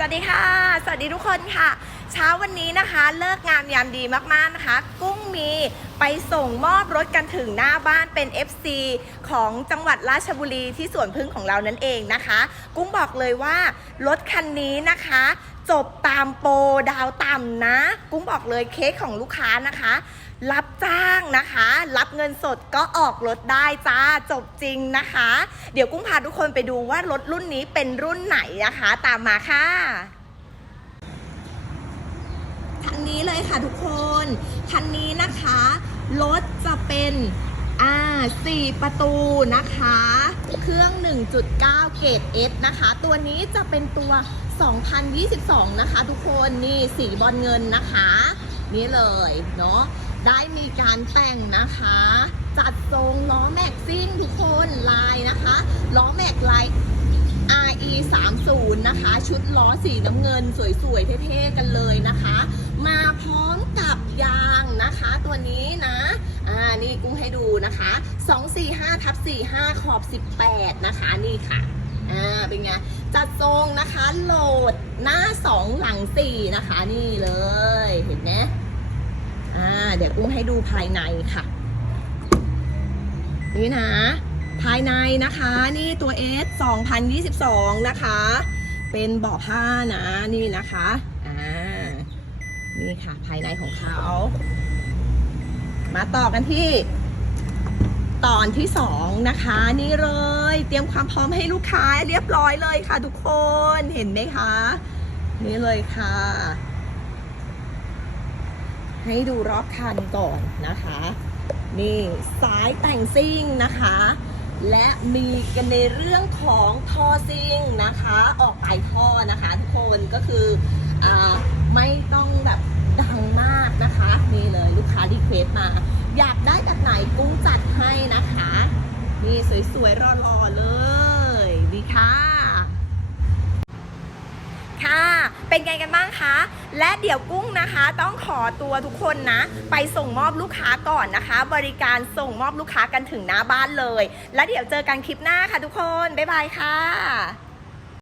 สวัสดีค่ะ สวัสดีทุกคนค่ะ เช้าวันนี้นะคะ เลิกงานยามดีมากๆนะคะ กุ้งมีไปส่งมอบรถกันถึงหน้าบ้านเป็น FC ของจังหวัดราชบุรีที่สวนพึ่งของเรานั่นเองนะคะ กุ้งบอกเลยว่ารถคันนี้นะคะ จบตามโปรดาวต่ำนะ กุ้งบอกเลยเคสของลูกค้านะคะ รับจ้างนะคะ รับเงินสดก็ออกรถได้จ้าจบจริงนะคะ เดี๋ยวกุ้งพาทุกคนไปดูว่ารถรุ่นนี้เป็นรุ่นไหนนะคะ ตามมาค่ะคันนี้เลยค่ะทุกคน คันนี้นะคะ รถจะเป็น อ่าสี่ประตูนะคะ เครื่อง 1.9 เกรด S นะคะ ตัวนี้จะเป็นตัว 2022 นะคะ ทุกคนนี่สีบอลเงินนะคะ นี่เลยเนาะได้มีการแต่งนะคะ จัดทรงล้อแม็กซิ่งทุกคนลายนะคะล้อแม็กลาย RE 3 0นะคะ ชุดล้อสีน้ำเงิน สวยๆ เท่ๆ กันเลยนะคะ มาพร้อมกับยางนะคะ ตัวนี้นะ นี่กุ้งให้ดูนะคะ245ทับ45ขอบ18นะคะนี่ค่ะอ่าเป็นไงจัดทรงนะคะโหลดหน้า2หลัง4นะคะ นี่เลยเห็นไหมอ่าเดี๋ยวกุ้งให้ดูภายในค่ะ นี่นะ ภายในนะคะนี่ตัว S 2022นะคะ เป็นเบาะผ้านะนี่นะคะอ่านี่ค่ะภายในของเขา มาต่อกันที่ตอนที่สองนะคะ นี่เลย เตรียมความพร้อมให้ลูกค้าเรียบร้อยเลยค่ะ ทุกคนเห็นไหมคะ นี่เลยค่ะ ให้ดูรอบคันก่อนนะคะ นี่สายแต่งซิ่งนะคะ และมีกันในเรื่องของท่อซิ่งนะคะ ออกปลายท่อนะคะ ทุกคนก็คืออไม่ต้องแบบด รีเควสมา อยากได้แบบไหนกุ้งจัดให้นะคะนี่สวยๆรอๆเลย ดีค่ะค่ะ เป็นไงกันบ้างคะ และเดี๋ยวกุ้งนะคะ ต้องขอตัวทุกคนนะ ไปส่งมอบลูกค้าก่อนนะคะ บริการส่งมอบลูกค้ากันถึงหน้าบ้านเลย แล้วเดี๋ยวเจอกันคลิปหน้าค่ะทุกคน บ๊ายบายค่ะ